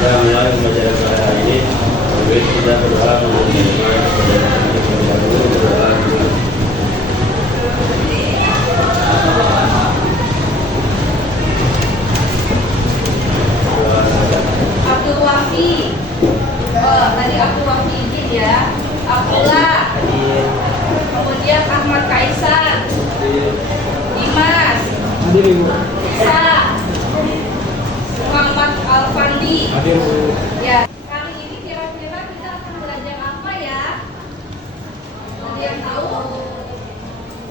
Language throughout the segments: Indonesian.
kita mulai pembelajaran pada hari ini. Baik, kita berdoa menerima kepada berdoa. Abdul Wafi. Oh, tadi Abdul Wafi izin ya. Abdullah. Kemudian Ahmad Kaisar. Dimas. Isa. Muhammad Alfandi. Ya. Kali ini kira-kira kita akan belajar apa ya? Ada yang tahu?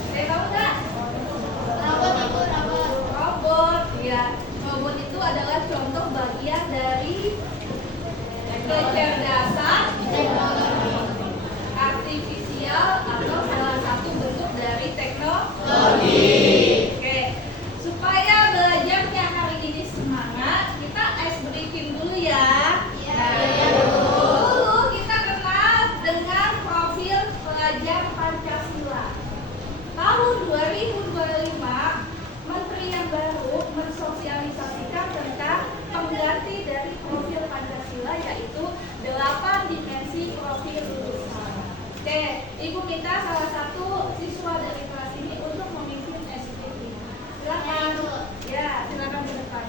Saya tahu nggak? Robot. Ya. Robot itu adalah contoh bagian dari kecerdasan artifisial atau salah satu bentuk dari teknologi. Oke, supaya belajarnya hari ini semangat, kita ice breaking dulu ya. Dulu kita kenal dengan profil pelajar Pancasila. Tahun 2025, Menteri yang baru mensosialisasikan tentang pengganti dari profil Pancasila, yaitu 8 dimensi profil lulusan. Oke, Ibu minta salah satu siswa dari kelas ini untuk memimpin SPP. Silakan. Ya, silakan ke depan.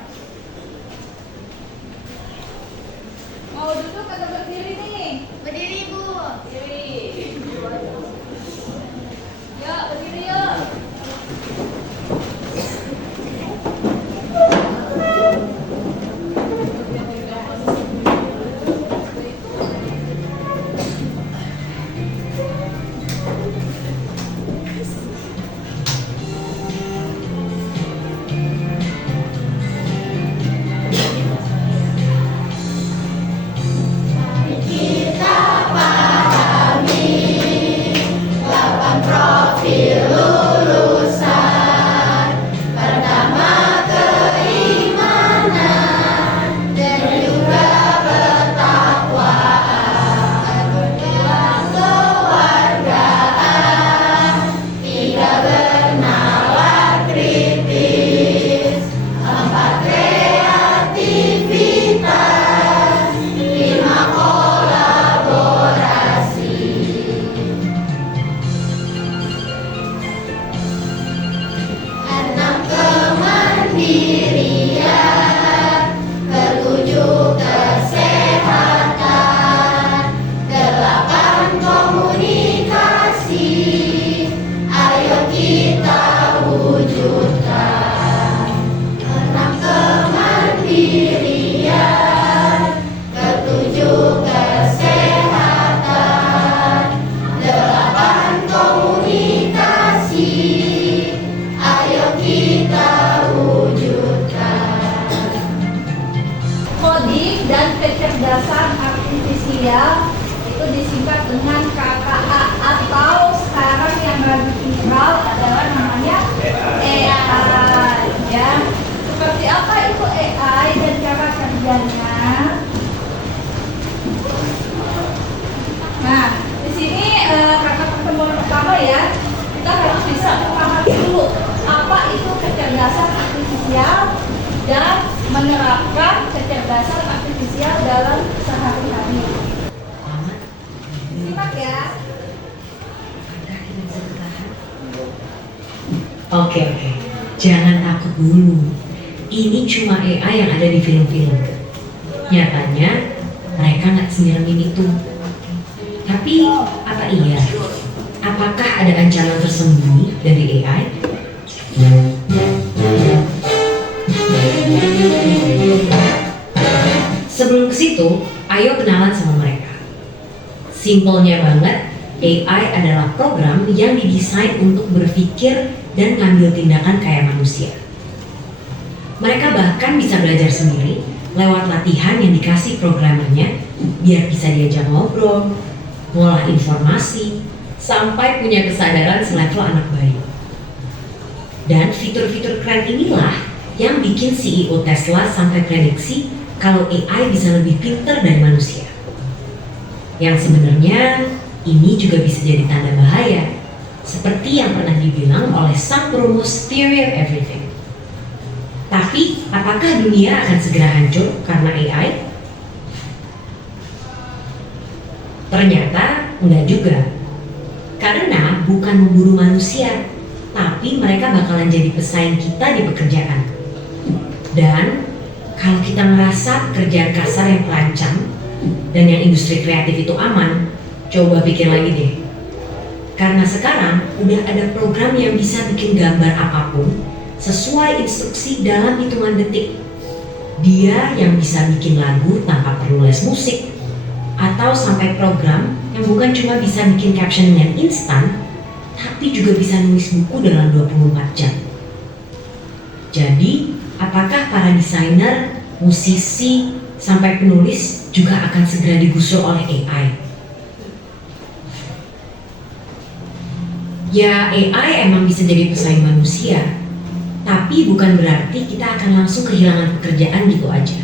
Mau duduk atau berdiri nih? Berdiri, Bu. Berdiri. Yuk, berdiri yuk. Coding dan kecerdasan artifisial itu disingkat dengan KKA, atau sekarang yang lagi viral adalah namanya AI. Ya, seperti apa itu AI dan cara kerjanya? Nah, di sini karena pertemuan pertama ya, kita harus bisa memahami dulu apa itu kecerdasan artifisial dan menerapkan kecerdasan artifisial dalam sehari-hari. Simak ya. Oke. Jangan takut dulu. Ini cuma AI yang ada di film-film. Nyatanya mereka nggak senyeramin itu. Tapi apa iya? Apakah ada ancaman tersembunyi dari AI? Sebelum ke situ, ayo kenalan sama mereka. Simpelnya banget, AI adalah program yang didesain untuk berpikir dan ngambil tindakan kayak manusia. Mereka bahkan bisa belajar sendiri lewat latihan yang dikasih programmernya, biar bisa diajak ngobrol, ngolah informasi, sampai punya kesadaran selevel anak bayi. Dan fitur-fitur keren inilah yang bikin CEO Tesla sampai prediksi kalau AI bisa lebih pintar dari manusia. Yang sebenarnya ini juga bisa jadi tanda bahaya, seperti yang pernah dibilang oleh sang perumus Theory of Everything. Tapi, apakah dunia akan segera hancur karena AI? Ternyata enggak juga. Karena bukan memburu manusia, tapi mereka bakalan jadi pesaing kita di pekerjaan. Dan kalau kita ngerasa pekerjaan kasar yang terancam dan yang industri kreatif itu aman, coba pikir lagi deh. Karena sekarang udah ada program yang bisa bikin gambar apapun sesuai instruksi dalam hitungan detik. Dia yang bisa bikin lagu tanpa perlu les musik, atau sampai program yang bukan cuma bisa bikin caption yang instan, tapi juga bisa nulis buku dalam 24 jam. Jadi, apakah para desainer, musisi, sampai penulis juga akan segera digusur oleh AI? Ya, AI emang bisa jadi pesaing manusia, tapi bukan berarti kita akan langsung kehilangan pekerjaan gitu aja.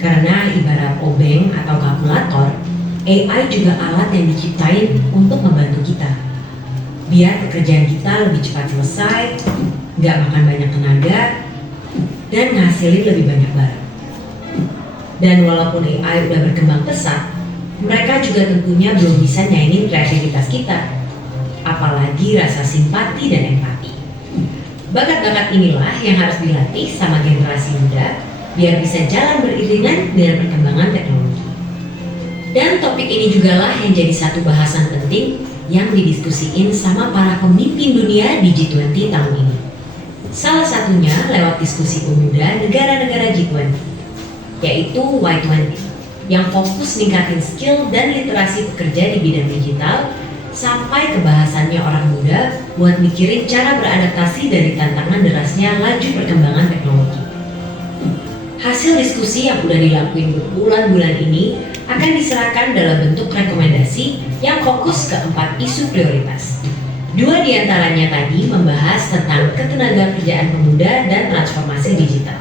Karena ibarat obeng atau kalkulator, AI juga alat yang diciptain untuk membantu kita. Biar pekerjaan kita lebih cepat selesai, nggak makan banyak tenaga, dan ngasilin lebih banyak barang. Dan walaupun AI udah berkembang pesat, mereka juga tentunya belum bisa nyaingin kreativitas kita, apalagi rasa simpati dan empati. Bakat-bakat inilah yang harus dilatih sama generasi muda biar bisa jalan beriringan dengan perkembangan teknologi. Dan topik ini jugalah yang jadi satu bahasan penting yang didiskusiin sama para pemimpin dunia di G20 tahun ini. Salah satunya lewat diskusi pemuda negara-negara G20, yaitu Y20, yang fokus ningkatin skill dan literasi pekerja di bidang digital sampai ke bahasannya orang muda buat mikirin cara beradaptasi dari tantangan derasnya laju perkembangan teknologi. Hasil diskusi yang udah dilakuin berbulan-bulan ini akan diserahkan dalam bentuk rekomendasi yang fokus ke 4 isu prioritas. 2 diantaranya tadi membahas tentang ketenagakerjaan pemuda dan transformasi digital.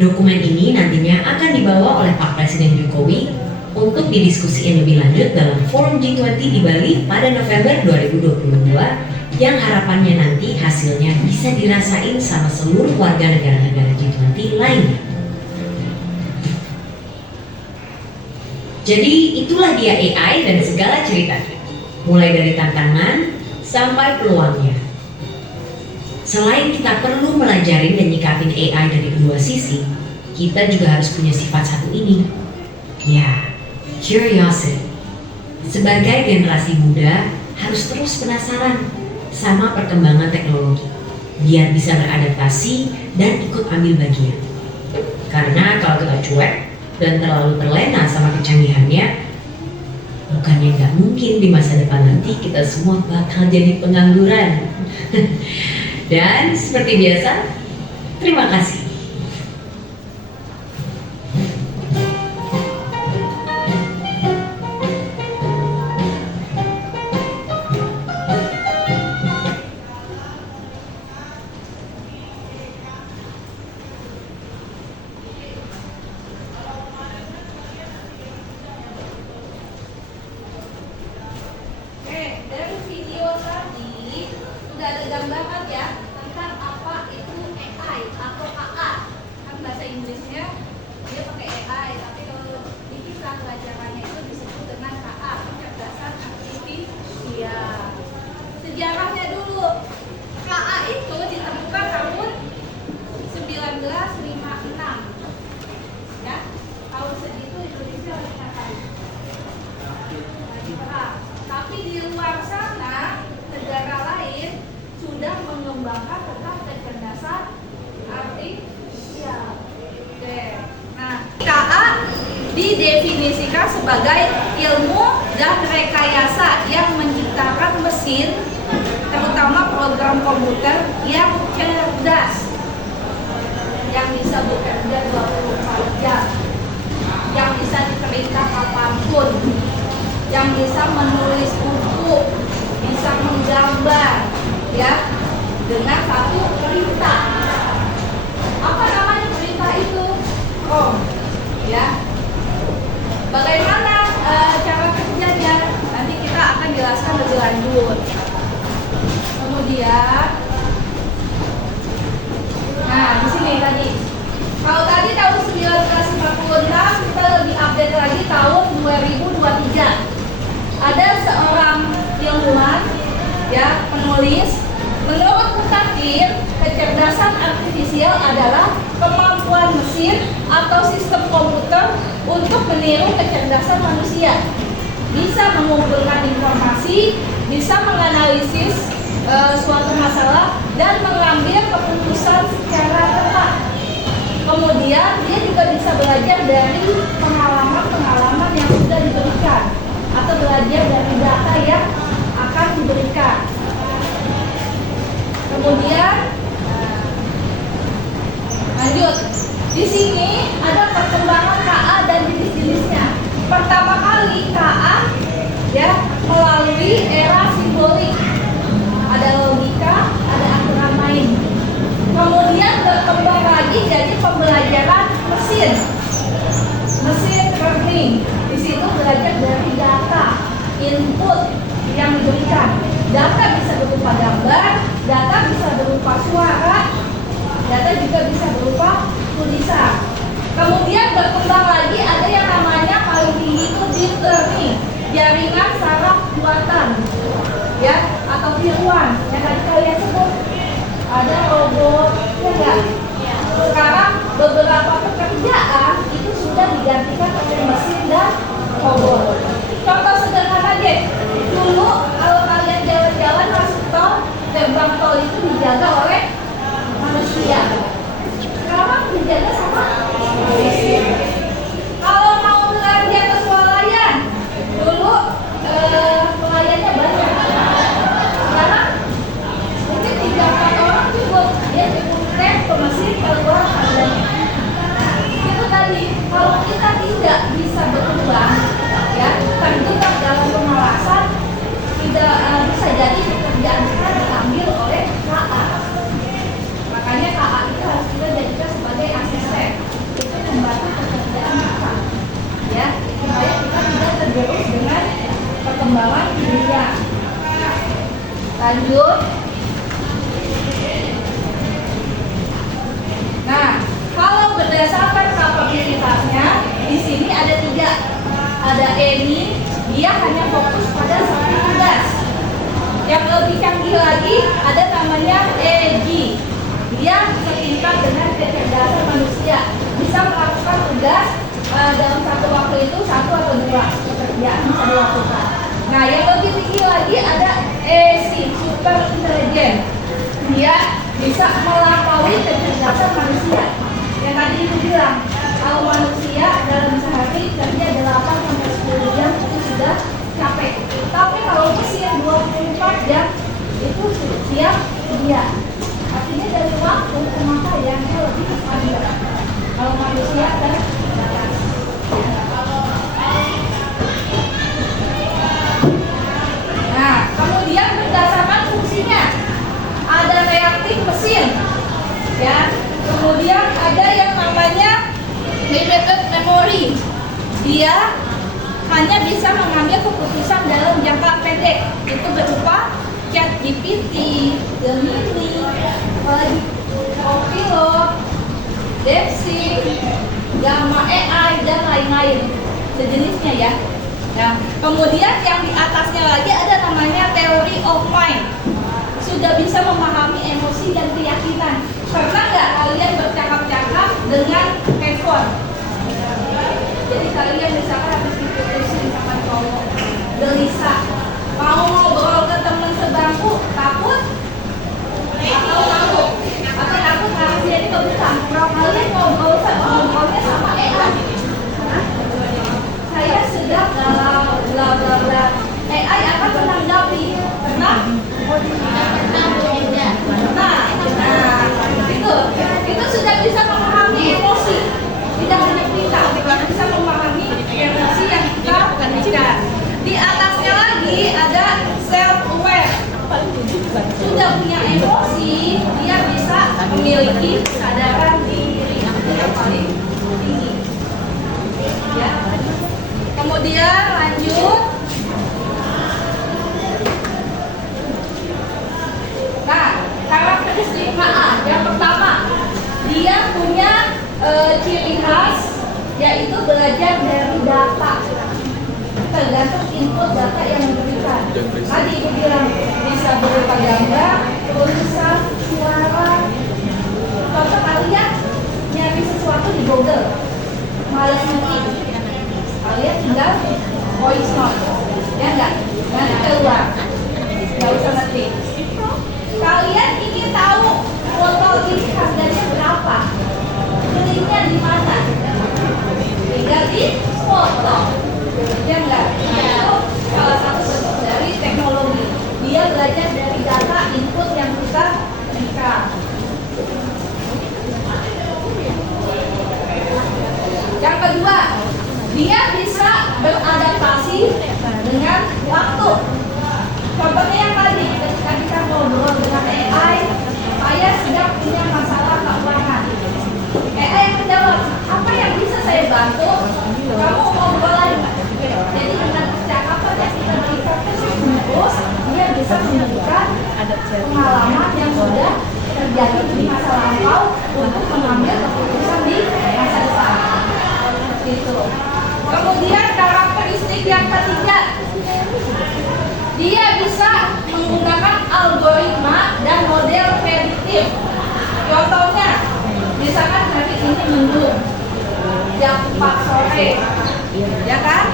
Dokumen ini nantinya akan dibawa oleh Pak Presiden Jokowi untuk didiskusiin lebih lanjut dalam Forum G20 di Bali pada November 2022 yang harapannya nanti hasilnya bisa dirasain sama seluruh warga negara-negara G20 lainnya. Jadi itulah dia AI dan segala ceritanya, mulai dari tantangan sampai peluangnya. Selain kita perlu melajarin dan nyikapin AI dari kedua sisi, kita juga harus punya sifat satu ini. Ya, curiosity. Sebagai generasi muda, harus terus penasaran sama perkembangan teknologi, biar bisa beradaptasi dan ikut ambil bagian. Karena kalau kita cuek dan terlalu terlena sama kecanggihannya, bukannya nggak mungkin di masa depan nanti kita semua bakal jadi pengangguran. Dan seperti biasa, terima kasih. Udah ada gambaran ya tentang apa itu AI atau AA. Kan bahasa Inggrisnya dia pakai AI, tapi kalau di kisah pelajarannya itu disebut dengan KA, kecerdasan artifisial. Sejarahnya dulu, KA itu ditemukan tahun 1956. Ya, tahun segitu Indonesia lagi ngapain? Lagi perang. Tapi di luar sana negara lain sudah mengembangkan tentang kecerdasan artifisial. Oke. Nah, KA didefinisikan sebagai ilmu dan rekayasa yang menciptakan mesin, terutama program komputer yang cerdas, yang bisa bekerja 24 jam, yang bisa diperintah kapanpun, yang bisa menulis buku, bisa menggambar, ya, dengan satu perintah. Apa namanya perintah itu? Ya. Bagaimana cara kerjanya? Nanti kita akan jelaskan lebih lanjut. Kemudian, nah di sini tadi. Kalau tadi tahun 1956, kita lebih update lagi tahun 2023. sosial adalah kemampuan mesin atau sistem komputer untuk meniru kecerdasan manusia. Bisa mengumpulkan informasi, bisa menganalisis suatu masalah, dan mengambil keputusan secara tepat. Kemudian dia juga bisa belajar dari pengalaman-pengalaman yang sudah diberikan atau belajar dari data yang akan diberikan. Kemudian lanjut. Di sini ada perkembangan KA dan jenis-jenisnya. Pertama kali KA ya melalui era simbolik. Ada logika, ada aturan main. Kemudian berkembang lagi jadi pembelajaran mesin learning. Di situ belajar dari data, input yang diberikan. Data bisa berupa gambar, data bisa berupa suara, data juga bisa berupa tulisan. Kemudian berkembang lagi ada yang namanya paling tinggi itu deep learning, jaringan saraf buatan, ya, atau tiruan yang tadi kalian sebut. Ada robot, ya enggak? Sekarang beberapa pekerjaan itu sudah digantikan oleh mesin dan robot. Contoh sederhana deh, dulu kalau kalian jalan-jalan masuk tol, gerbang tol itu dijaga oleh manusia. Sekarang dijaga sama mesin. Kalau mau belanja ke swalayan, dulu pelayannya banyak. Sekarang mungkin 3-4 orang cukup, dia cukup tap ke mesin keluar harganya. Itu tadi, kalau kita tidak bisa berkembang, ya terjebak dalam pemalasan, tidak bisa jadi pekerjaan kita diambil oleh KA. Makanya KA itu harus kita jadikan sebagai asisten, itu membantu pekerjaan kita, ya supaya kita tidak tergerus dengan perkembangan dunia. Lanjut. Nah, kalau berdasarkan kapabilitasnya, di sini ada 3. Ada Eni, dia hanya fokus pada satu tugas. Yang lebih canggih lagi ada namanya Egi. Dia setingkat dengan kecerdasan manusia, bisa melakukan tugas dalam satu waktu itu 1 atau 2 pekerjaan bisa dilakukan. Nah, yang lebih tinggi lagi ada ESI, super intelligent. Dia bisa melampaui kecerdasan manusia. Yang tadi itu bilang, kalau manusia dalam sehari kerja 8-10 jam itu sudah capek. Tapi kalau mesin 24 jam itu siap dia. Artinya dari waktu pemakaiannya lebih panjang. Kalau manusia terbatas. Nah, kemudian berdasarkan fungsinya ada reaktif mesin, ya. Kemudian ada yang namanya limited memory. Dia hanya bisa mengambil keputusan dalam jangka pendek. Itu berupa ChatGPT, Gemini, Copilot, DeepSeek, Gamma AI, dan lain-lain sejenisnya ya. Nah, kemudian yang di atasnya lagi ada namanya theory of mind. Sudah bisa memahami emosi dan keyakinan. Pernah nggak kalian bercakap-cakap dengan handphone? Jadi kalian misalkan habis diputusin sama cowok, gelisah, mau ngobrol ke teman sebangku, takut? Atau takut? Atau takut harus jadi kebuka? Kalian ngobrolnya sama AI. Saya sedang galau, bla bla bla. AI akan menanggapi. Pernah? Itu sudah bisa memahami emosi. Tidak hanya kita, bisa memahami emosi yang kita berikan. Di atasnya lagi ada self-aware. Sudah punya emosi, dia bisa memiliki kesadaran diri yang paling tinggi. Ya. Kemudian lanjut. Nah, karakteristik KA yang pertama, dia punya ciri khas yaitu belajar dari data, tergantung input data yang diberikan. Tadi ibu bilang bisa berupa gambar, tulisan, suara. Contoh Google. Malas ngetik, kalian tinggal voice note, ya enggak? Nanti keluar, nggak usah ngetik. Kalian ingin tahu botol ini harganya berapa? Belinya di mana? Tinggal di foto, ya enggak? Nah, itu salah satu bentuk dari teknologi. Dia belajar dari data input yang kita berikan. Yang kedua, dia bisa beradaptasi dengan waktu. Contohnya yang tadi, ketika kita ngobrol dengan AI, saya sedang punya masalah keuangan. AI yang menjawab, apa yang bisa saya bantu? Kamu ngobrol lagi. Jadi dengan percakapan yang kita berikan terus, dia bisa menunjukkan pengalaman yang sudah terjadi di masa lampau untuk mengambil keputusan di masa depan. Gitu. Kemudian karakteristik yang ketiga, dia bisa menggunakan algoritma dan model prediktif. Contohnya, misalkan hari ini mendung jam 4 sore, ya kan?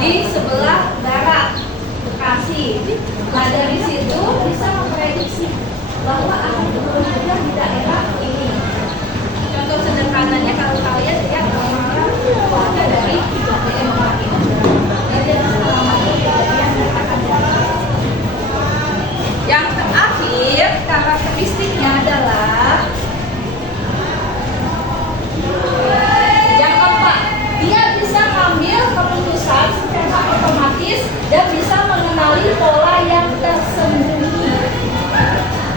Di sebelah barat Bekasi. Nah, dari situ bisa memprediksi bahwa akan turun hujan di daerah ini. Contoh sederhananya, kalau kalian lihat cuaca dari BMKG, jadi kejadian yang akan terjadi. Yang terakhir, karakteristiknya adalah yang keempat, dia bisa mengambil keputusan secara otomatis dan bisa mengenali pola yang tersembunyi.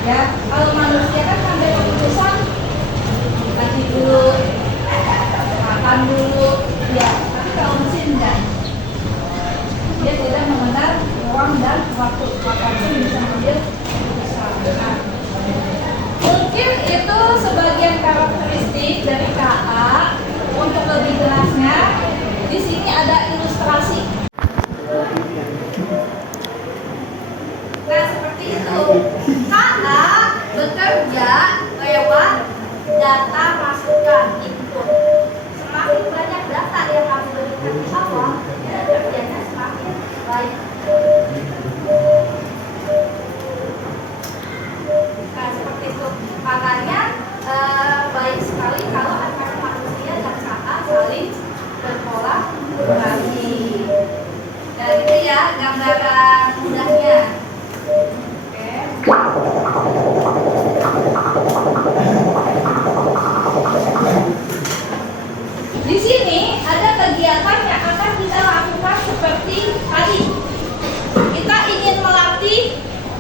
Ya, kalau manusia kan ambil keputusan lagi dulu, makan dulu, ya. Tapi kalau mesin enggak, dia tidak mengenal ruang dan waktu, maka mesin bisa mengambil keputusan. Nah, mungkin itu sebagian karakteristik dari KA. Untuk lebih jelasnya, di sini ada ilustrasi. Nah, seperti itu. KA bekerja lewat data masukan input. Semakin banyak data yang kamu berikan di awal, dia kerjanya semakin baik. Nah, seperti itu. Makanya baik sekali kalau antara manusia dan KA saling berkolaborasi. Dan itu ya gambaran mudahnya. Di sini ada kegiatan yang akan kita lakukan seperti tadi. Kita ingin melatih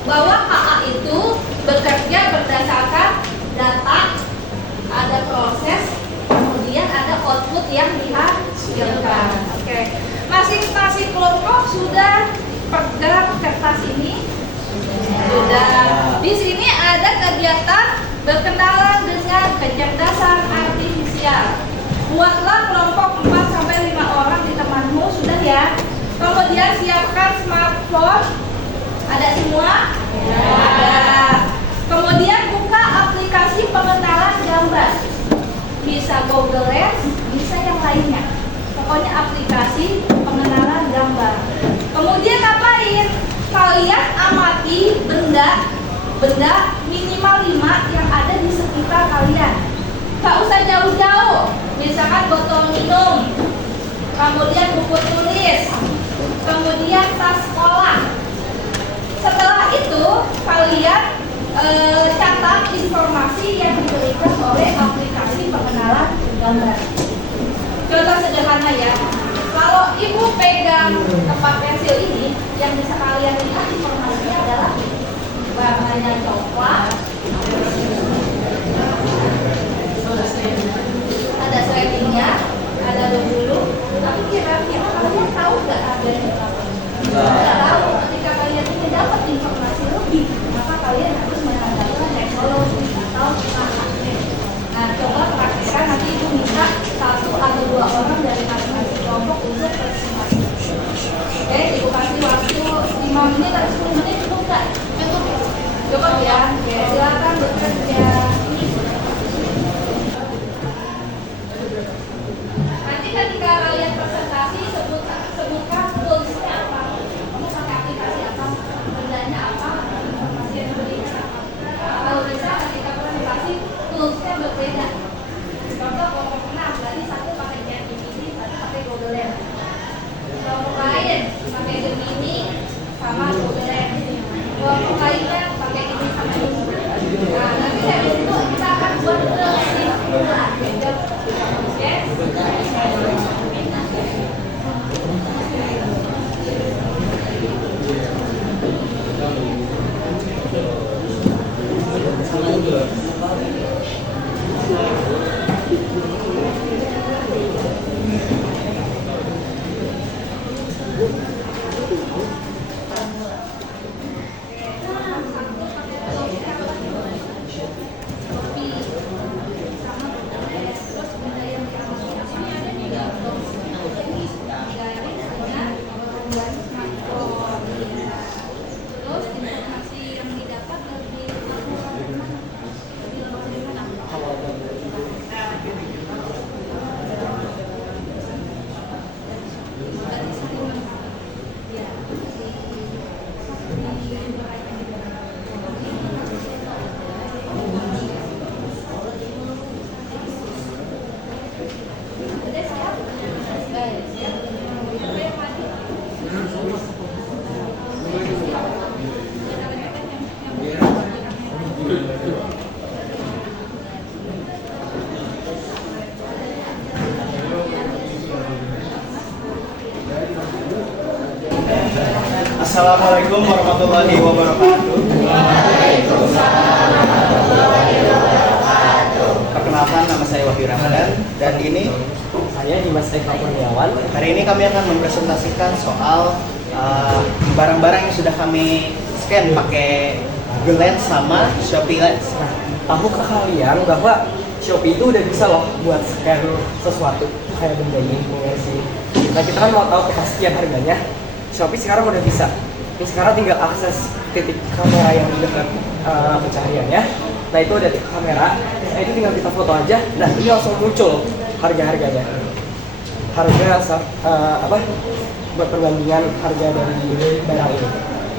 bahwa KA itu bekerja berdasarkan data, ada proses, kemudian ada output yang dihasilkan. Oke. Masing-masing kelompok sudah pegang kertas ini. Sudah. Di sini ada kegiatan berkenalan dengan kecerdasan artifisial. Buatlah kelompok 4 sampai 5 orang di temanmu, sudah ya. Kemudian siapkan smartphone. Ada semua? Ya. Ada. Kemudian buka aplikasi pengenalan gambar. Bisa Google Lens, bisa yang lainnya. Pokoknya aplikasi pengenalan gambar. Kemudian ngapain? Kalian amati benda minimal 5 yang ada di sekitar kalian. Gak usah jauh-jauh. Misalkan botol minum, kemudian buku tulis, kemudian tas sekolah. Setelah itu kalian catat informasi yang diberikan oleh aplikasi pengenalan gambar. Contoh sederhana ya, kalau ibu pegang tempat pensil ini, yang bisa kalian lihat informasinya adalah warnanya coklat, ada shadingnya, ada bulu. Tapi kira-kira kalian tahu nggak ada apa? Nggak tahu. Ketika kalian ingin dapat informasi lebih, maka kalian harus mengandalkan teknologi atau AHP. Nah, coba praktekkan, nanti ibu minta 1 atau 2 orang dari masing-masing kelompok untuk presentasi. Oke, ibu kasih waktu 5 menit atau 10 menit, cukup nggak? Cukup ya. Oke, silakan bekerja. pakai Gemini sama Google Lens. Untuk lainnya pakai ini sama ini. Nah, nanti dari situ kita akan buat kesimpulan. Oke? Terus informasi yang didapat lebih akurat dari mana? Lebih lengkap dari mana? Dari satu ya udah siap? Baik, siap. Siapa yang maju? Assalamualaikum warahmatullahi wabarakatuh. Perkenalkan, nama saya Wahyu Ramadan dan ini Saya Dimas Eka Kurniawan. hari ini kami akan mempresentasikan soal barang-barang yang sudah kami scan pakai Google Lens sama Shopee Lens. Nah, tahukah kalian bahwa Shopee itu udah bisa loh buat scan sesuatu kayak benda ini sih. Nah, kita kan mau tahu kepastian harganya. Shopee sekarang udah bisa. Ini sekarang tinggal akses titik kamera yang di dekat pencahariannya. Nah, itu ada titik kamera. Nah, itu tinggal kita foto aja. Nah, ini langsung muncul harga-harganya. Harga buat perbandingan harga dari barang ini.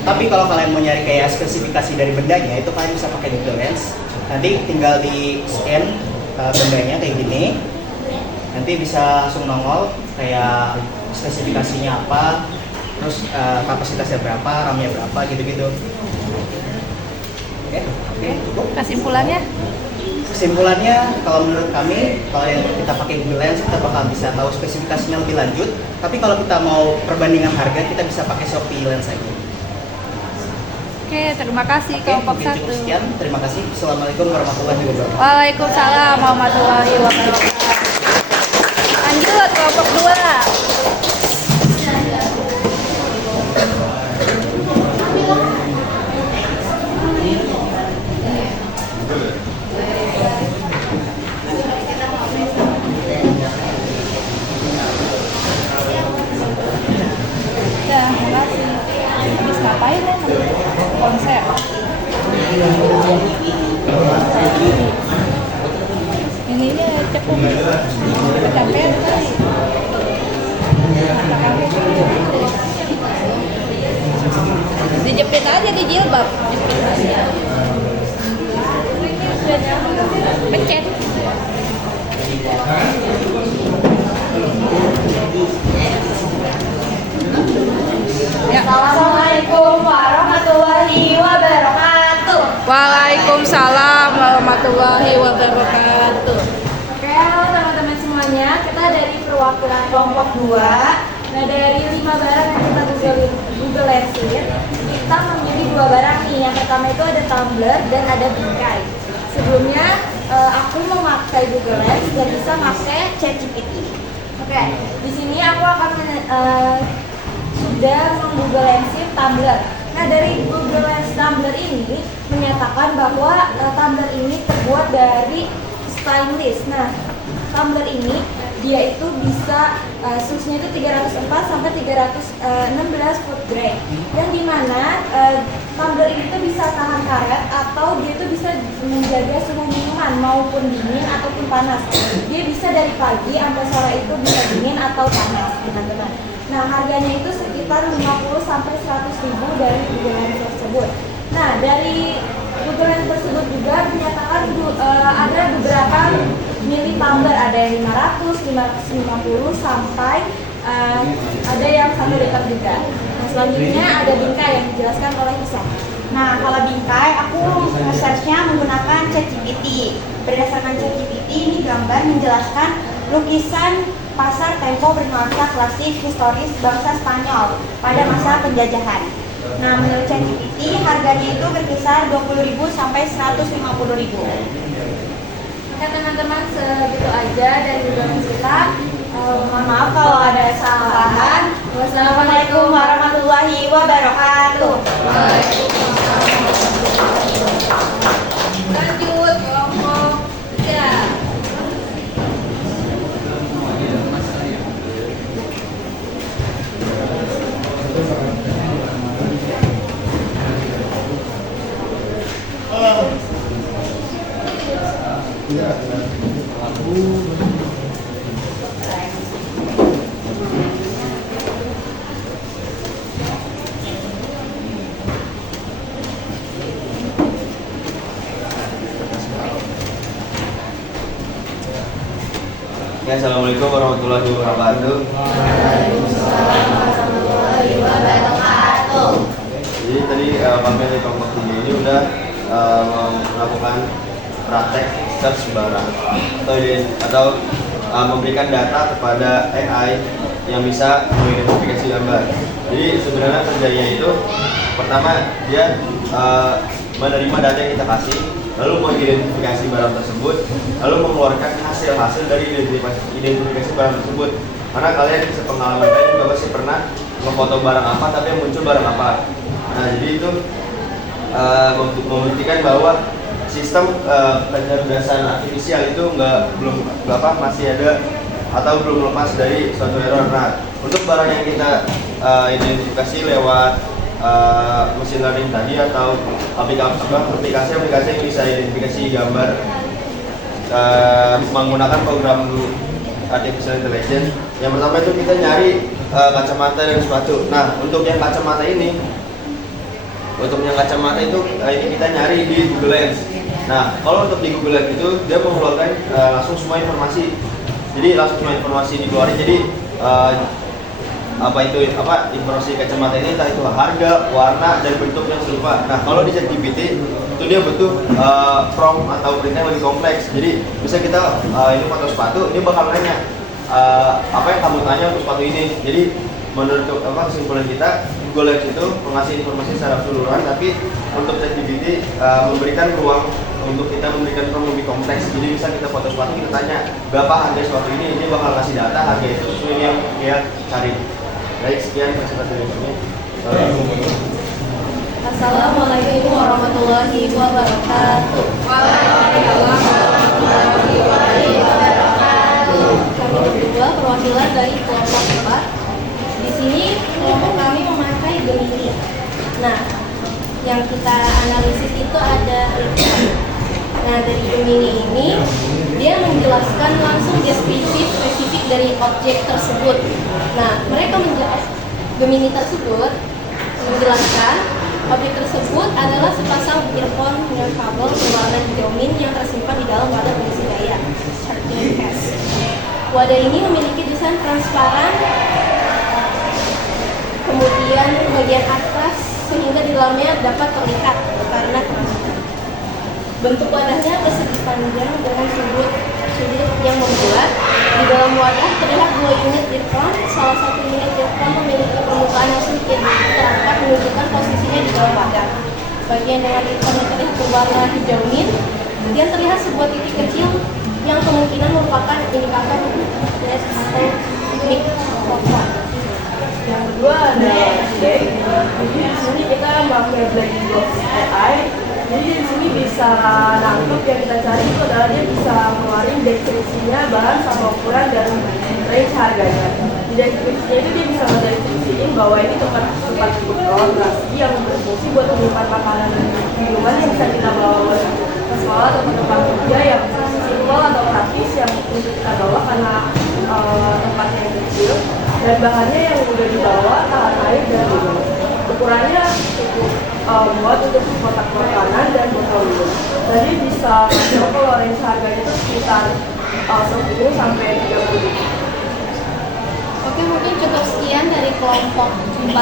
Tapi kalau kalian mau nyari kayak spesifikasi dari bendanya, itu kalian bisa pakai Google Lens. Nanti tinggal di scan bendanya kayak gini. Nanti bisa langsung nongol kayak spesifikasinya apa, terus kapasitasnya berapa, RAM-nya berapa, gitu-gitu. Oke, cukup. Kesimpulannya? Kesimpulannya, kalau menurut kami, kalau yang kita pakai Google Lens, kita bakal bisa tahu spesifikasinya lebih lanjut. Tapi kalau kita mau perbandingan harga, kita bisa pakai Shopee Lens aja. Oke, terima kasih Oke, kelompok mungkin cukup 1. sekian. Terima kasih. Assalamualaikum warahmatullahi wabarakatuh. Waalaikumsalam warahmatullahi wabarakatuh. Lanjut kelompok 2. Udah, makasih. Habis ngapain ya? Konser. Ini cepet kecapean kali. Dijepit aja di jilbab. Pencet. Ya. Assalamualaikum warahmatullahi wabarakatuh. Waalaikumsalam warahmatullahi wabarakatuh. Oke, halo teman-teman semuanya. Kita dari perwakilan kelompok 2. Nah, dari 5 barang yang kita Google Lensin, kita memilih 2 barang nih. Yang pertama itu ada tumbler dan ada bingkai. Sebelumnya aku memakai Google Lens dan bisa pakai ChatGPT. Oke, di sini aku akan sudah meng-Google Lensin tumbler. Nah, dari Google Lens tumbler ini menyatakan bahwa tumbler ini terbuat dari stainless. Nah, tumbler ini dia itu bisa susnya itu 304 sampai 316 food grade. Dan di mana tumbler ini tuh bisa tahan karet atau dia itu bisa menjaga suhu minuman maupun dingin ataupun panas. Dia bisa dari pagi sampai sore itu bisa dingin atau panas, teman-teman. Nah, harganya itu sekitar 50 sampai 100 ribu dari Google Lens tersebut. Nah, dari Google Lens tersebut juga dinyatakan ada beberapa mili tumbler, ada yang 500, 550 sampai ada yang 1 liter juga. Nah, selanjutnya ada bingkai yang dijelaskan oleh Isa. Nah, kalau bingkai, aku researchnya menggunakan ChatGPT. Berdasarkan ChatGPT, ini gambar menjelaskan lukisan pasar Tempo bernuansa klasik historis bangsa Spanyol pada masa penjajahan. Nah, menurut ChatGPT, harganya itu berkisar 20.000 sampai 150.000. Oke teman-teman, segitu aja dari kita. Mohon maaf kalau ada kesalahan. Wassalamualaikum warahmatullahi wabarakatuh. Lanjut kelompok 3. Ya, assalamualaikum warahmatullahi wabarakatuh. Jadi tadi kami di kelompok 3 ini udah melakukan praktek search barang atau memberikan data kepada AI yang bisa mengidentifikasi gambar. Jadi sebenarnya kerjanya itu pertama dia menerima data yang kita kasih, lalu mengidentifikasi barang tersebut, lalu mengeluarkan hasil-hasil dari identifikasi barang tersebut. Karena kalian sepengalaman kalian juga pasti pernah memfoto barang apa tapi yang muncul barang apa. Nah, jadi itu membuktikan bahwa sistem kecerdasan artifisial itu masih ada atau belum lepas dari suatu error. Nah, untuk barang yang kita identifikasi lewat mesin learning tadi atau aplikasi-aplikasi yang bisa identifikasi gambar menggunakan program artificial intelligence. Yang pertama itu kita nyari kacamata dan sepatu. Nah, untuk yang kacamata ini ini kita nyari di Google Lens. Nah, kalau untuk di Google Lens itu dia mengeluarkan langsung semua informasi. Jadi langsung semua informasi dikeluarin. Jadi informasi kacamata ini, entah itu harga, warna, dan bentuk yang serupa. Nah, kalau di ChatGPT itu dia butuh prompt atau perintah yang lebih kompleks. Jadi bisa kita ini foto sepatu, ini bakal nanya apa yang kamu tanya untuk sepatu ini. Jadi menurut kesimpulan kita, Google Lens itu mengasih informasi secara keseluruhan, tapi untuk ChatGPT memberikan ruang untuk kita memberikan prompt lebih kompleks. Jadi bisa kita foto sepatu, kita tanya berapa harga sepatu ini bakal kasih data harga itu sesuai yang dia cari. Baik, sekian presentasi dari kami. Assalamualaikum warahmatullahi wabarakatuh. Waalaikumsalam warahmatullahi wabarakatuh. Kami berdua perwakilan dari kelompok 4. Di sini kelompok kami memakai Gemini. Nah, yang kita analisis itu ada Nah, dari Gemini ini dia menjelaskan langsung deskripsi spesifik dari objek tersebut. Nah, Gemini tersebut menjelaskan objek tersebut adalah sepasang earphone dengan kabel berwarna hijau mint yang tersimpan di dalam wadah pengisi daya charging case. Wadah ini memiliki desain transparan, kemudian bagian atas sehingga di dalamnya dapat terlihat karena transparan. Bentuk wadahnya persegi panjang dengan sudut yang membuat. Di dalam wadah terlihat 2 unit earphone. Salah satu unit earphone memiliki permukaan yang sedikit terangkat menunjukkan posisinya di dalam wadah. Bagian dengan earphone yang terlihat berwarna hijau mint, kemudian terlihat sebuah titik kecil yang kemungkinan merupakan indikator flash atau mikrofon. Yang kedua ada Black. Jadi di sini kita pakai Black Box AI. Jadi di sini bisa nangkep yang kita cari itu adalah dia bisa ngeluarin deskripsinya bahan sama ukuran dan range harganya. Di deskripsinya itu dia bisa mendeskripsiin bahwa ini tempat lokasi yang berfungsi buat menyimpan makanan dan minuman yang bisa kita bawa ke sekolah atau ke tempat kerja yang simpel atau praktis yang untuk kita bawa karena tempatnya yang kecil dan bahannya yang mudah dibawa, tahan air dan minum. Ukurannya cukup buat untuk kotak makanan dan botol minum. Jadi bisa kalau range harganya itu sekitar 10 sampai 30. Oke, mungkin cukup sekian dari kelompok 4.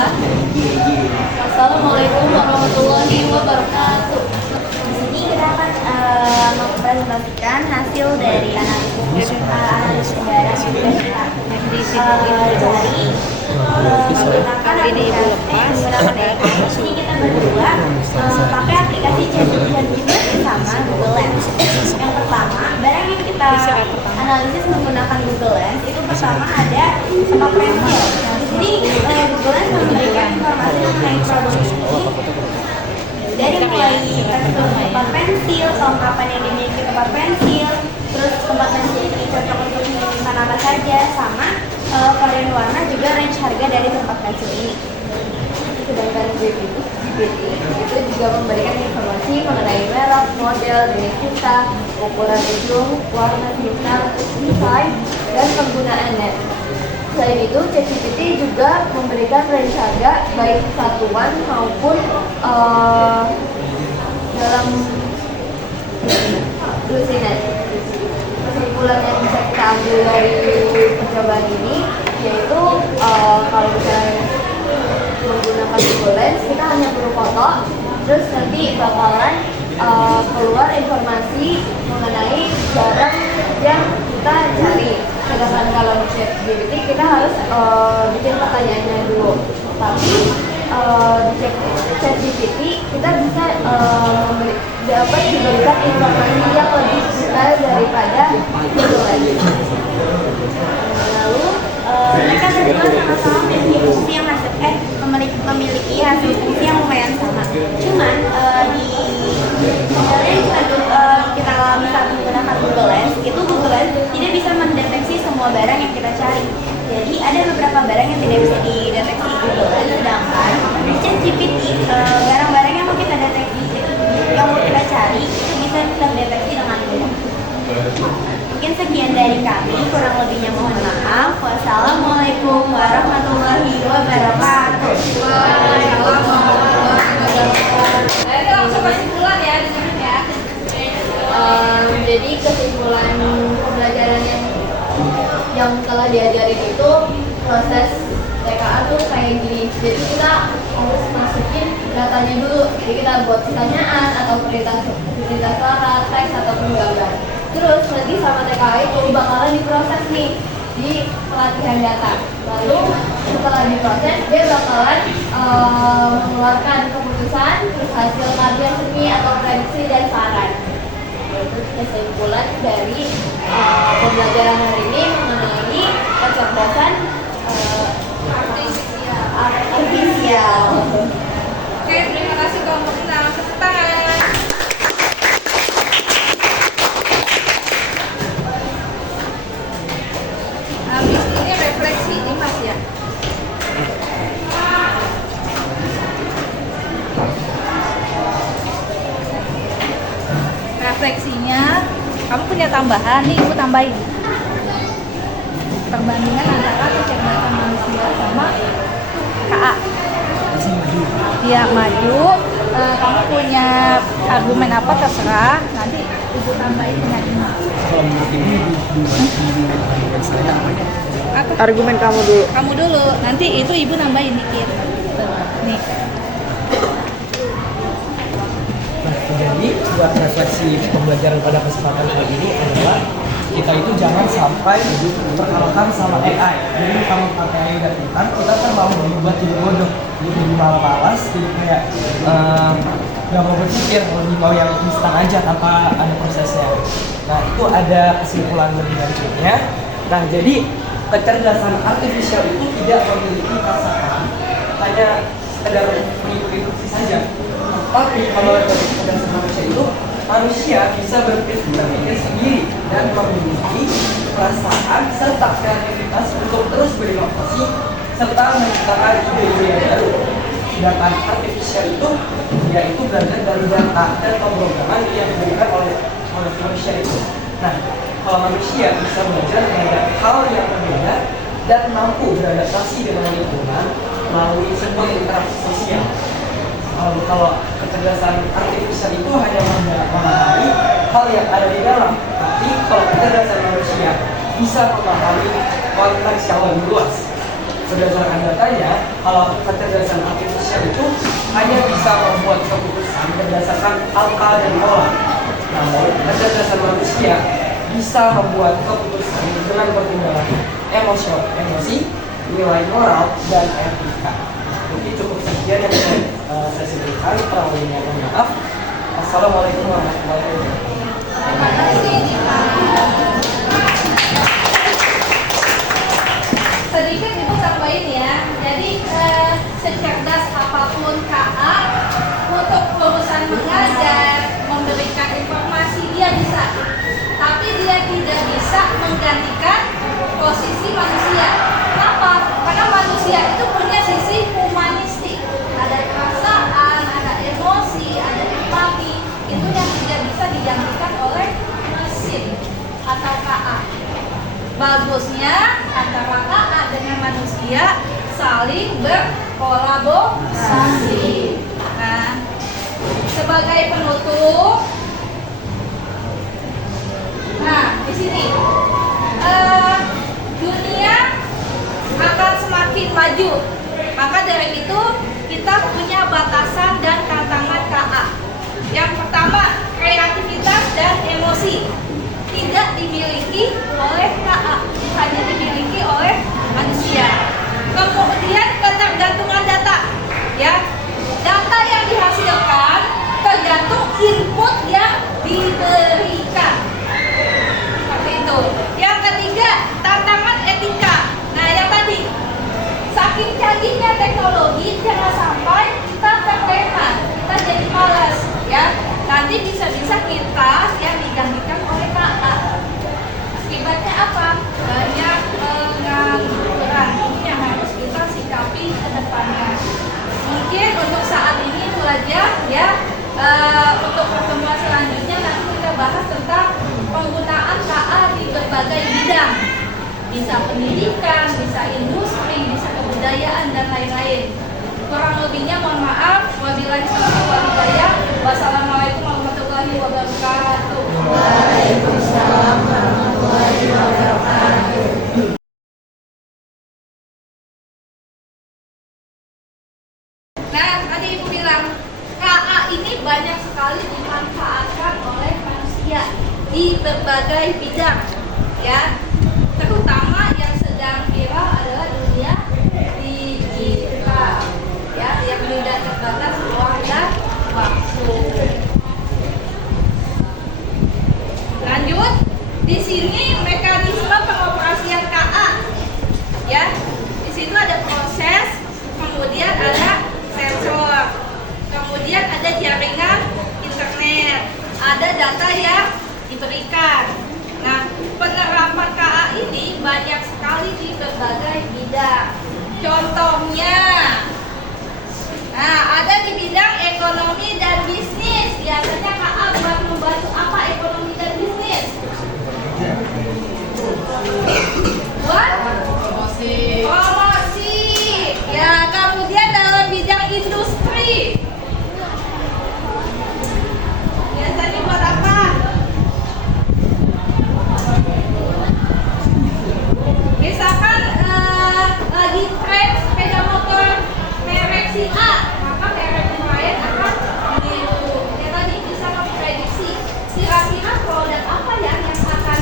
Assalamualaikum warahmatullahi wabarakatuh. Di sini kita akan mempresentasikan hasil dari analisis udara yang sudah kita cari menggunakan AI. Di sini kita berdua pakai aplikasi ChatGPT bersama Google Lens. Yang pertama, barang yang kita analisis menggunakan Google Lens itu pertama ada tempat pensil. Di sini Google Lens memberikan informasi mengenai produk ini dari mulai tekstur tempat pensil, kelengkapan yang dimiliki tempat pensil, terus tempat pensil ini cocok untuk mengirimkan apa saja, sama varian warna juga range harga dari tempat pensil ini. Sedangkan GPT itu juga memberikan informasi mengenai merek, model, jenis tinta, ukuran ujung, warna tinta, desain, dan penggunaannya. Selain itu, ChatGPT juga memberikan range harga baik satuan maupun dalam lusinan. Kesimpulan yang bisa kita ambil dari percobaan ini yaitu kalau misalnya menggunakan Google Lens, kita hanya perlu foto, terus nanti bakalan keluar informasi mengenai barang yang kita cari. Sedangkan kalau di ChatGPT kita harus bikin pertanyaannya dulu. Tapi di ChatGPT kita bisa dapat diberikan informasi yang lebih detail daripada Google Lens. Lalu mereka berdua sama-sama memiliki fungsi yang memiliki hasil fungsi yang lumayan sama. Cuman kita alami saat menggunakan Google Lens, itu Google Lens tidak bisa mendeteksi semua barang yang kita cari. Jadi ada beberapa barang yang tidak bisa dideteksi Google Lens, sedangkan di ChatGPT barang-barang yang mau kita deteksi, yang mau kita cari itu bisa terdeteksi dengan mudah. Mungkin sekian dari kami, kurang lebihnya mohon maaf. Wassalamualaikum warahmatullahi wabarakatuh. Kita langsung kesimpulan ya, dengerin ya. Jadi kesimpulan pembelajaran yang telah diajarin itu proses TKA tuh kayak gini. Jadi kita harus masukin datanya dulu. Jadi kita buat pertanyaan atau perintah suara, teks ataupun gambar. Terus nanti sama TKA itu bakalan diproses nih di pelatihan data. Lalu setelah diproses dia bakalan mengeluarkan keputusan, terus hasil karya seni atau prediksi dan saran. Itu kesimpulan dari pembelajaran hari ini mengenai kecerdasan artifisial. Oke, terima kasih kelompok 6. Tepuk tangan. Habis ini refleksi ini Mas ya. Refleksinya, kamu punya tambahan nih, Ibu tambahin. Perbandingan antara kecerdasan manusia sama KA. Dia maju, kamu punya argumen apa terserah, nanti Ibu tambahin dengan ini. Kalau menurut ini di saya apa ya? Apa? Argumen kamu dulu. Kamu dulu, nanti itu Ibu nambahin dikit. Nih. Jadi buat refleksi pembelajaran pada kesempatan kali ini adalah kita itu jangan sampai terkalahkan sama AI. Jadi kalau pakai AI dan pintar, kita kan mau dibuat jadi bodoh, jadi malas, jadi kayak nggak mau berpikir, lebih mau yang instan aja tanpa ada prosesnya. Nah itu ada kesimpulan lebih lanjutnya. Nah jadi kecerdasan artifisial itu tidak memiliki perasaan, hanya sekedar mengikuti instruksi saja. Tapi kalau dari kecerdasan manusia itu, manusia bisa berpikir sendiri dan memiliki perasaan serta kreativitas untuk terus berinovasi serta menciptakan ide-ide yang baru. Sedangkan artifisial itu, yaitu belajar dari data dan pemrograman yang diberikan oleh manusia itu. Nah, kalau manusia bisa belajar menghadapi hal yang berbeda dan mampu beradaptasi dengan lingkungan melalui sebuah interaksi sosial. Kalau kecerdasan artifisial itu hanya memahami hal yang ada di dalam, tapi kalau kecerdasan manusia bisa memahami konteks yang lebih luas. Berdasarkan datanya, kalau kecerdasan artifisial itu hanya bisa membuat keputusan berdasarkan angka dan pola. Namun, kecerdasan manusia bisa membuat keputusan dengan pertimbangan emosi, nilai moral, dan etika. Mungkin cukup sekian yang saya sebutkan. Kurang lebihnya mohon maaf. Assalamualaikum warahmatullahi wabarakatuh. Terima kasih, Dimas. Sedikit Ibu tambahin ya. Jadi secerdas apapun KA untuk urusan mengajar, memberikan informasi dia bisa. Tapi dia tidak bisa menggantikan posisi manusia. Kenapa? Karena manusia itu punya sisi humanistik. Ada perasaan, ada emosi, ada empati. Itu yang tidak bisa digantikan oleh mesin atau KA. Bagusnya antara KA dengan manusia saling berkolaborasi. Nah, sebagai penutup, di sini dunia akan semakin maju. Maka dari itu kita punya batasan dan tantangan KA. Yang pertama, kreativitas dan emosi tidak dimiliki oleh KA, hanya dimiliki oleh manusia. Kemudian ketergantungan data, ya, data yang dihasilkan tergantung input yang diberikan. Seperti itu. Yang ketiga, tantangan etika. Nah, yang tadi, saking canggihnya teknologi, jangan sampai kita terlena, kita jadi malas, ya. Nanti bisa-bisa kita yang digantikan oleh KA. Akibatnya apa? Banyak pengangguran. Ini yang harus kita sikapi ke depannya. Mungkin untuk saat ini itu aja, ya. Untuk pertemuan selanjutnya nanti kita bahas tentang penggunaan KA di berbagai bidang. Bisa pendidikan, bisa industri, bisa kebudayaan, dan lain-lain. Kurang lebihnya mohon maaf. Wabillahi taufiq wal hidayah. Wassalamualaikum warahmatullahi wabarakatuh. Waalaikumsalam warahmatullahi wabarakatuh. Nah, tadi Ibu bilang KA ini banyak sekali dimanfaatkan oleh manusia di berbagai bidang, ya. Terutama yang sedang viral adalah dunia digital, ya, yang tidak terbatas ruang dan waktu. Lanjut, di sini mekanisme pengoperasian KA, ya. Di situ ada proses, kemudian ada sensor, kemudian ada jaringan internet, ada data yang diberikan. Nah, penerapan KA ini banyak sekali di berbagai bidang. Contohnya, nah, ada di bidang ekonomi dan bisnis. Biasanya KA buat membantu apa ekonomi dan bisnis? Buat promosi. Ya, kemudian dalam bidang industri. Biasanya buat apa? Misalkan lagi tren sepeda motor merek si A, maka merek yang lain akan meniru. Ya, tadi bisa memprediksi kira-kira produk apa ya yang akan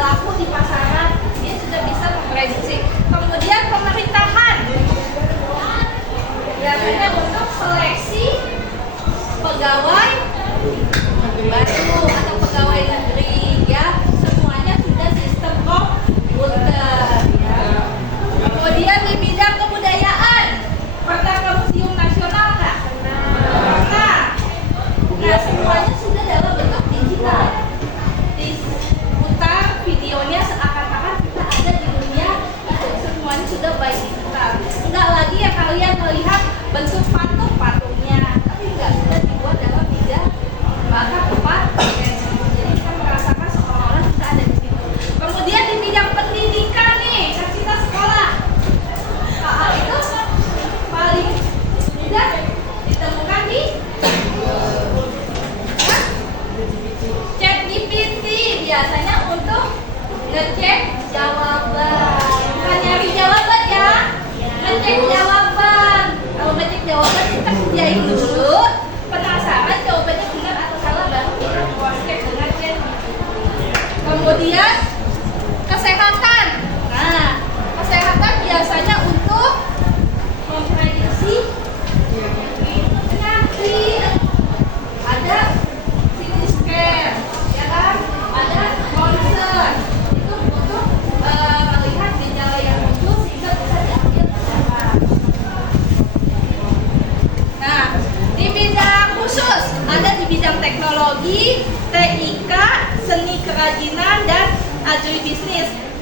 laku di pasaran. Dia sudah bisa memprediksi. Kemudian pemerintahan, biasanya untuk seleksi pegawai baru atau pegawai negeri, ya, semuanya sudah sistem komputer, ya. Kemudian di bidang kebudayaan, pernah ke Museum Nasional nggak? Pernah. Nah, semuanya sudah dalam bentuk digital. Diputar videonya seakan-akan kita ada di dunia itu. Semuanya sudah by digital. Enggak lagi ya kalian melihat bentuk patung-patungnya, tapi enggak, sudah dibuat dalam 3, 4, jadi kita merasakan seolah-olah kita ada di situ. Kemudian di bidang pendidikan nih, kan kita sekolah. KA itu paling mudah ditemukan di ChatGPT, biasanya untuk ngecek jawaban. Bukan nyari jawaban ya,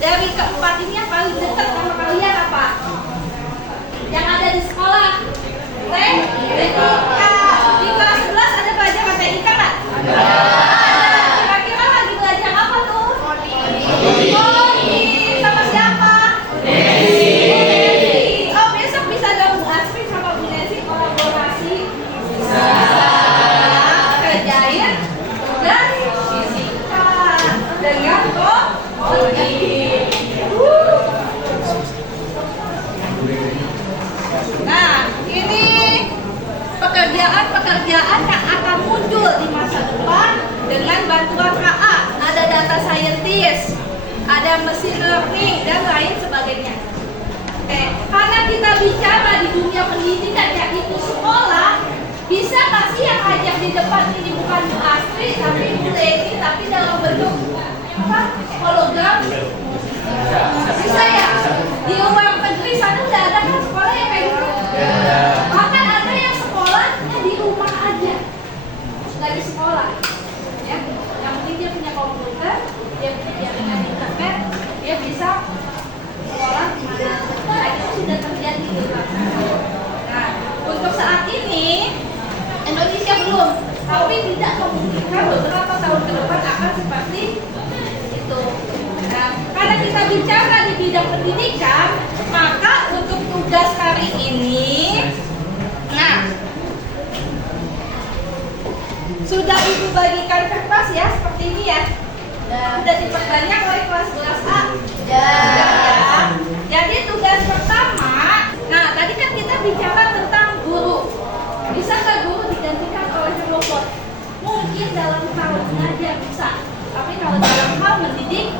dari keempat ini yang paling dekat sama kalian apa? Yang ada di sekolah. TIK. Di kelas 11 ada belajar TIK nggak? Ada. Kira-kira lagi belajar apa tuh? Coding. Sama siapa? Nesi. Oh, besok bisa gabung Asri sama Bu Nesi kolaborasi. Bisa. Kerjain tugas fisika dengan coding. Nah, ini pekerjaan-pekerjaan yang akan muncul di masa depan dengan bantuan KA. Ada data scientist, ada machine learning, dan lain sebagainya. Oke, karena kita bicara di dunia pendidikan yaitu sekolah, bisa nggak sih yang ajak di depan ini bukan Bu Astri, tapi Bu Leni, tapi dalam bentuk apa? Hologram? Bisa ya? Di luar negeri sana udah ada kan sekolah yang kayak gitu? Bahkan ada yang sekolahnya di rumah aja, nggak di sekolah. Ya, yang penting dia punya komputer, dia punya jaringan internet, dia bisa sekolah di mana. Nah, itu sudah terjadi di luar sana. Nah, untuk saat ini Indonesia belum, tapi tidak memungkinkan beberapa tahun ke depan akan seperti itu. Nah, karena kita bicara di bidang pendidikan, maka untuk tugas hari ini, nah, sudah Ibu bagikan kertas ya, seperti ini ya. Sudah diperbanyak oleh kelas 11A. Ya. Jadi tugas pertama, nah tadi kan kita bicara tentang guru. Bisa nggak guru digantikan oleh robot? Mungkin dalam hal mengajar bisa, tapi kalau dalam hal mendidik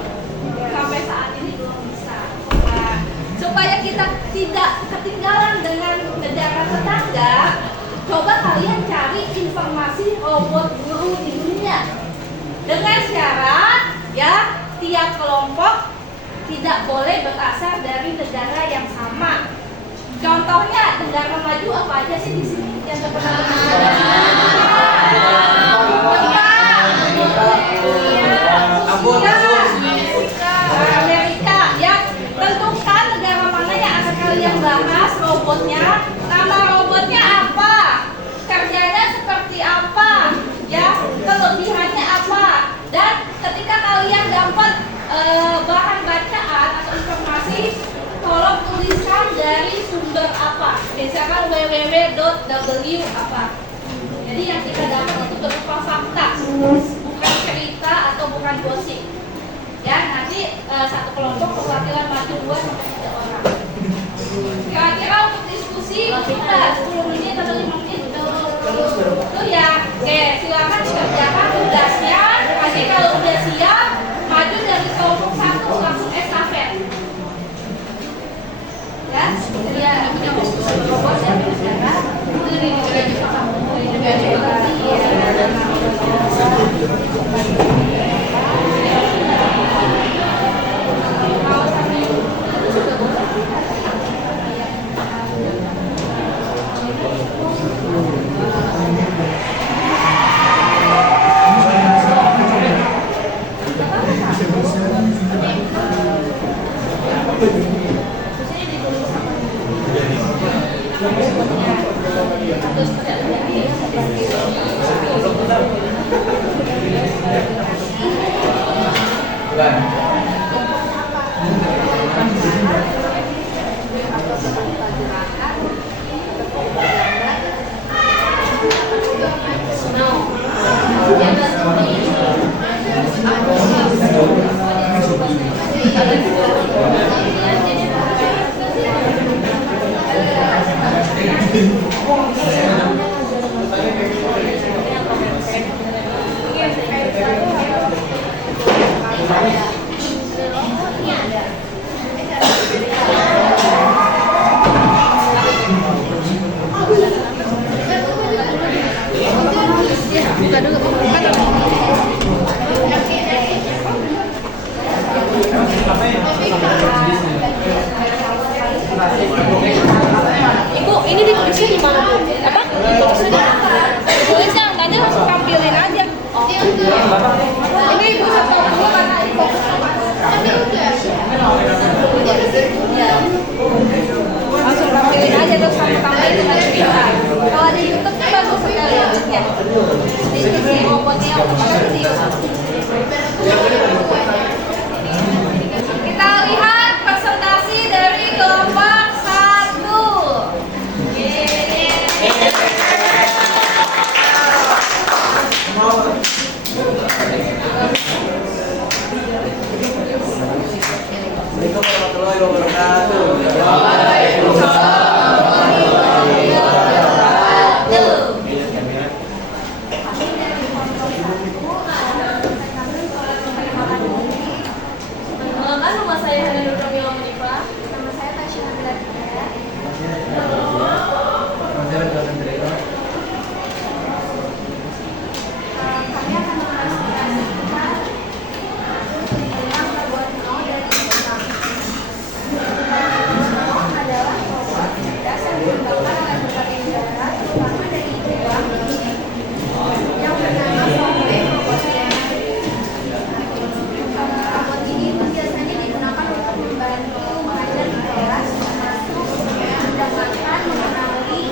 sampai saat ini belum bisa. Nah, supaya kita tidak ketinggalan dengan negara tetangga, coba kalian cari informasi robot guru di dunia dengan syarat ya tiap kelompok tidak boleh berasal dari negara yang sama. Contohnya negara maju apa aja sih di sini yang terkenal? Amerika, ya. Tentukan negara mana yang akan kalian bahas robotnya. Nama robotnya apa? Kerjanya seperti apa? Ya, kelebihannya apa? Dan ketika kalian dapat bahan bacaan atau informasi, tolong tuliskan dari sumber apa. Misalkan www.w apa. Jadi yang kita dapat itu berupa fakta, bukan cerita atau bukan gosip. Ya, nanti satu kelompok perwakilan maju 2 sampai 3 orang. Kira-kira untuk diskusi kita 10 menit atau 5 menit itu ya. Oke, silakan dikerjakan tugasnya. Nanti kalau udah siap, maju dari kelompok 1 langsung estafet. Ya, jadi ya punya robot yang berjalan. Ini Ibu, ini ditulisnya di mana Bu? Apa? Ditulisnya nanti langsung tampilin aja. Oh. Ini Ibu stop dulu karena ini fokus. Ya. Langsung tampilin aja terus kamu tambahin dengan cerita. Kalau di YouTube kan bagus sekali ya. Di robotnya otomatis di YouTube. Kita lihat presentasi dari kelompok 1. Assalamualaikum warahmatullahi wabarakatuh. Perkenalkan, nama saya Hana Nur Kamila Munifah. Nama saya Tasya Nabila Tika. Kami akan mempresentasikan tentang perbuatan nol dari Jepang. Nol adalah robot cerdas yang dikembangkan oleh berbagai negara, terutama dari Jepang, yang bernama Software Robotnya. Robot ini biasanya digunakan untuk membantu mengajar di kelas, termasuk mendapatkan, mengenali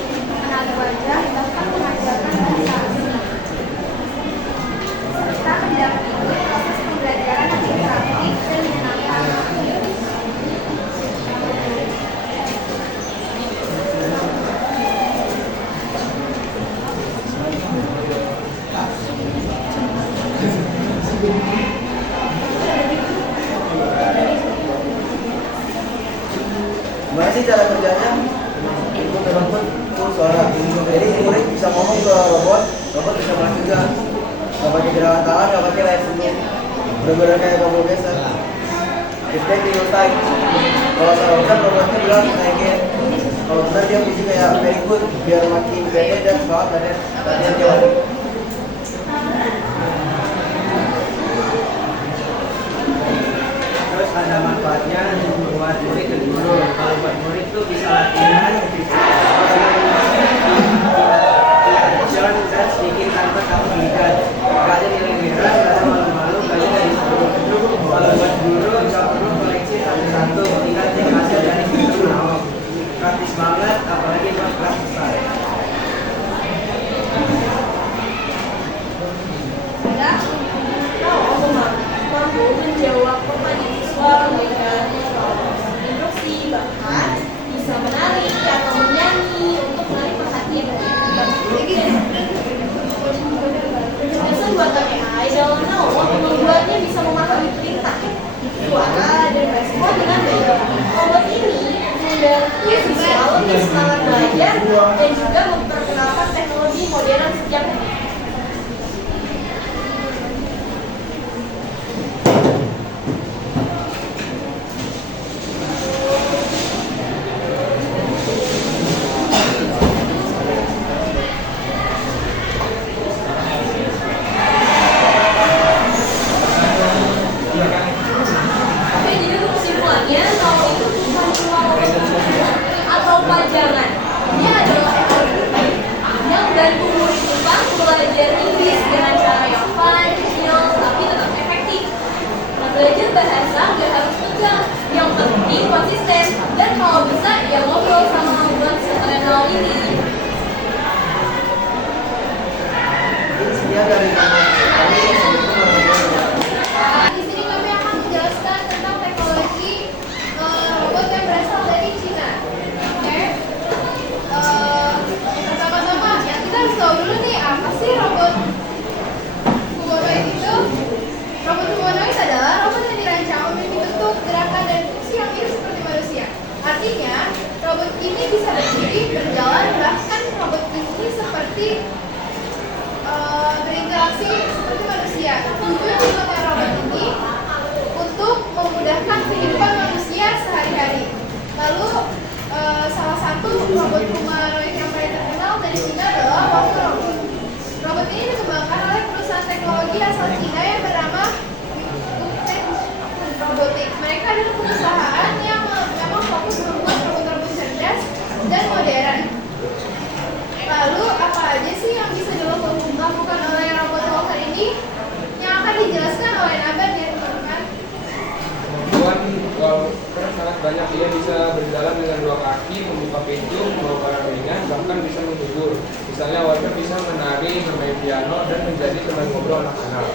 wajah, bahkan mengajarkan bahasa asing, serta mendampingi proses pembelajaran yang interaktif dan menyenangkan. Gimana sih cara kerjanya? Input dan output itu suara. Jadi si murid bisa ngomong ke robot, robot bisa balas juga. Gak pakai gerakan tangan, gak pakai layar senyum. Bener-bener kayak ngobrol biasa. Feedback di real time. Kalau salah kan robotnya bilang kayak gini. Kalau benar dia puji kayak very good, biar makin pede dan semangat latihan jauh. Terus ada manfaatnya buat murid dan guru. Kalau buat murid tuh bisa latihan, jalan dan sedikit tanpa kamu lihat. Gak ada nilai merah, gak ada malu-malu, gak ada dari seluruh. Kalau buat guru gak perlu koleksi satu-satu, tinggal cek hasil dari video nol. Praktis banget, apalagi buat kelas besar. Mampu menjawab pertanyaan siswa dengan instruksi, bahkan bisa menari atau menyanyi untuk menarik perhatian Penjelasan buatan AI dalam nol membuatnya bisa memahami perintah, suara, dan respon dengan baik. Robot ini membantu siswa lebih semangat belajar dan juga memperkenalkan teknologi modern sejak atau pajangan. Dia adalah teknologi yang membantu murid Jepang belajar Inggris dengan cara yang fun, chill, tapi tetap efektif. Nah, belajar bahasa nggak harus tegang, yang penting konsisten. Dan kalau bisa, ya ngobrol sama hubungan terkenal ini. Sekian dari kami. Di sini kami akan menjelaskan tentang teknologi robot yang berasal dari Cina. Oke. Pertama-tama ya kita harus tahu dulu nih apa sih robot humanoid itu. Robot humanoid adalah robot yang dirancang memiliki bentuk, gerakan, dan fungsi yang mirip seperti manusia. Artinya, robot ini bisa berdiri, berjalan, bahkan robot ini seperti berinteraksi seperti manusia. Tujuan utama robot ini untuk memudahkan kehidupan manusia sehari-hari. Lalu salah satu robot humanoid yang paling terkenal dari Cina adalah Wafu Robot. Robot ini dikembangkan oleh perusahaan teknologi asal Cina yang bernama Wupen Robotics. Mereka adalah perusahaan yang memang fokus membuat robot-robot cerdas dan modern. Lalu apa aja sih yang bisa dilakukan oleh robot Walker ini? Yang akan dijelaskan oleh Nabat ya teman-teman. membantu membawa barang ringan, bahkan bisa menghibur. Misalnya warga bisa menari, bermain piano, dan menjadi teman ngobrol anak-anak.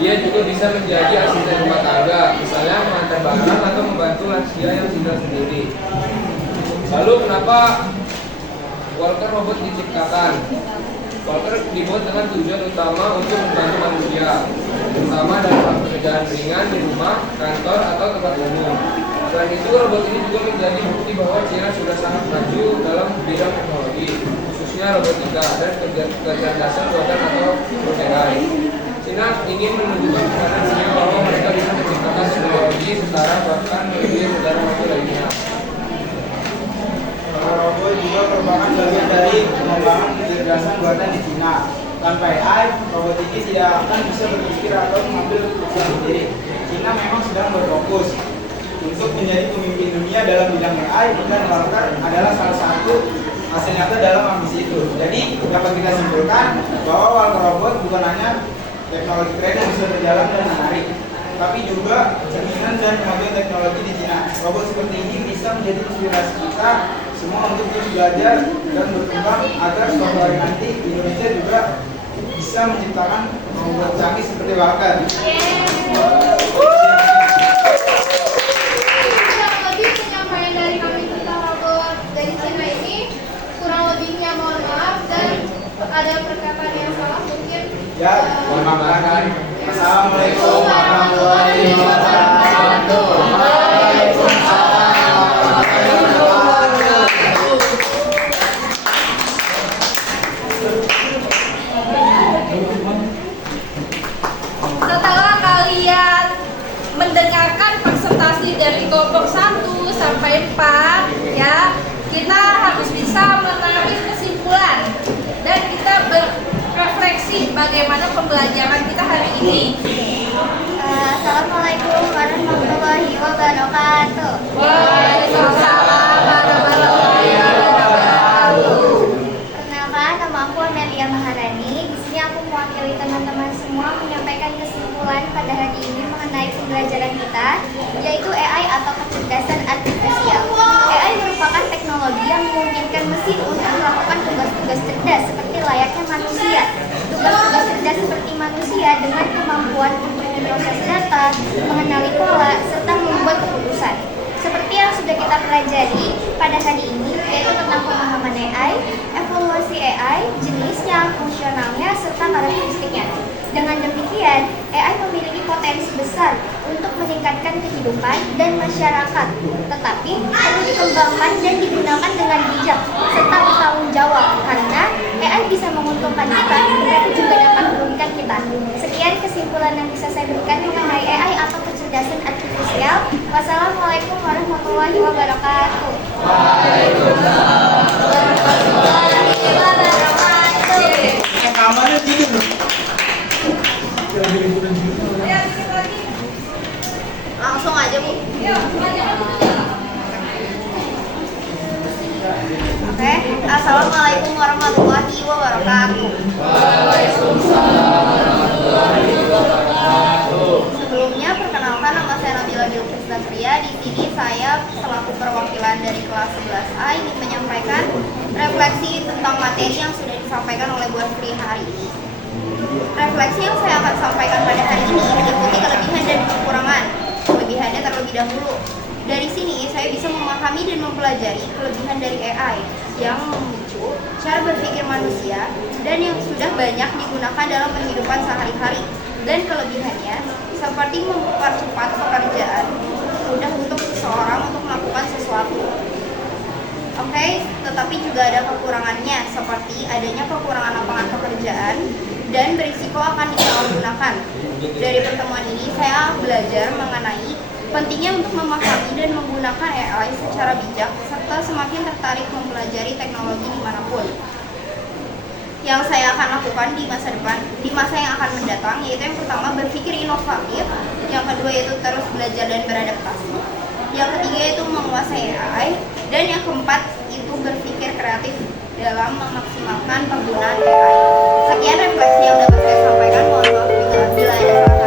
Dia juga bisa menjadi asisten rumah tangga, misalnya mengantar barang atau membantu lansia yang tinggal sendiri. Lalu kenapa Walker robot diciptakan? Walker dibuat dengan tujuan utama untuk membantu manusia, terutama dalam pekerjaan ringan di rumah, kantor, atau tempat umum. Selain itu, robot ini juga menjadi bukti bahwa Cina sudah sangat maju dalam bidang teknologi, khususnya robotika dan kecerdasan buatan atau AI. Cina ingin menunjukkan kepada dunia bahwa mereka bisa menciptakan teknologi setara bahkan melebihi negara maju lainnya. Robot juga merupakan bagian dari pengembangan kecerdasan buatan di Cina. Tanpa AI, robot ini tidak akan bisa berpikir atau mengambil keputusan sendiri. Cina memang sedang berfokus untuk menjadi pemimpin dunia dalam bidang AI, dan Walker adalah salah satu hasil nyata dalam ambisi itu. Jadi dapat kita simpulkan bahwa Walker robot bukan hanya teknologi keren yang bisa berjalan dan menarik, tapi juga cerminan dan kemajuan teknologi di Cina. Robot seperti ini bisa menjadi inspirasi kita semua untuk terus belajar dan berkembang agar suatu hari nanti Indonesia juga bisa menciptakan robot canggih seperti Walker. Kurang lebih penyampaian dari kami tentang robot dari Cina ini, kurang lebihnya mohon maaf, dan ada perkataan yang salah mungkin. Ya, terima kasih. Assalamualaikum warahmatullahi wabarakatuh. Setelah kalian mendengarkan presentasi dari kelompok 1 sampai 4, ya, kita harus bisa menarik kesimpulan dan kita berefleksi bagaimana pembelajaran kita hari ini. Assalamualaikum warahmatullahi wabarakatuh. Waalaikumsalam warahmatullahi wabarakatuh. Perkenalkan, nama aku Amelia Maharani. Di sini aku mewakili teman-teman semua menyampaikan kesimpulan pada hari ini mengenai pembelajaran kita, yaitu AI atau kecerdasan artifisial. AI merupakan teknologi yang memungkinkan mesin untuk melakukan tugas-tugas cerdas seperti layaknya manusia. Tugas-tugas cerdas seperti manusia dengan kemampuan untuk memproses data, mengenali pola, serta membuat keputusan. Seperti yang sudah kita pelajari pada hari ini, yaitu tentang pemahaman AI, evaluasi AI, jenisnya, fungsionalnya, serta karakteristiknya. Dengan demikian, AI memiliki potensi besar untuk meningkatkan kehidupan dan masyarakat, tetapi perlu dikembangkan dan digunakan dengan bijak serta bertanggung jawab, karena AI bisa menguntungkan kita, tetapi juga dapat merugikan kita. Sekian kesimpulan yang bisa saya berikan mengenai AI atau kecerdasan artifisial. Wassalamualaikum warahmatullahi wabarakatuh. Waalaikumsalam warahmatullahi wabarakatuh. Kamarnya tidur. Langsung aja, Bu. Oke, Assalamualaikum warahmatullahi wabarakatuh. Waalaikumsalam warahmatullahi wabarakatuh. Sebelumnya, perkenalkan, nama saya Nabila Bilqis Zakria. Di sini saya selaku perwakilan dari kelas 11A ingin menyampaikan refleksi tentang materi yang sudah disampaikan oleh Bu Asri hari ini. Refleksi yang saya akan sampaikan pada hari ini meliputi kelebihan dan kekurangan. Kelebihannya terlebih dahulu. Dari sini saya bisa memahami dan mempelajari kelebihan dari AI yang memicu cara berpikir manusia dan yang sudah banyak digunakan dalam kehidupan sehari-hari. Dan kelebihannya seperti mempercepat pekerjaan, mudah untuk seseorang untuk melakukan sesuatu. Oke, tetapi juga ada kekurangannya seperti adanya kekurangan lapangan pekerjaan dan berisiko akan disalahgunakan. Dari pertemuan ini saya belajar mengenai pentingnya untuk memahami dan menggunakan AI secara bijak serta semakin tertarik mempelajari teknologi dimanapun. Yang saya akan lakukan di masa depan, di masa yang akan mendatang, yaitu yang pertama berpikir inovatif, yang kedua yaitu terus belajar dan beradaptasi, yang ketiga yaitu menguasai AI, dan yang keempat itu berpikir kreatif dalam memaksimalkan penggunaan AI. Sekian refleksi yang dapat saya sampaikan. Mohon maaf bila ada salah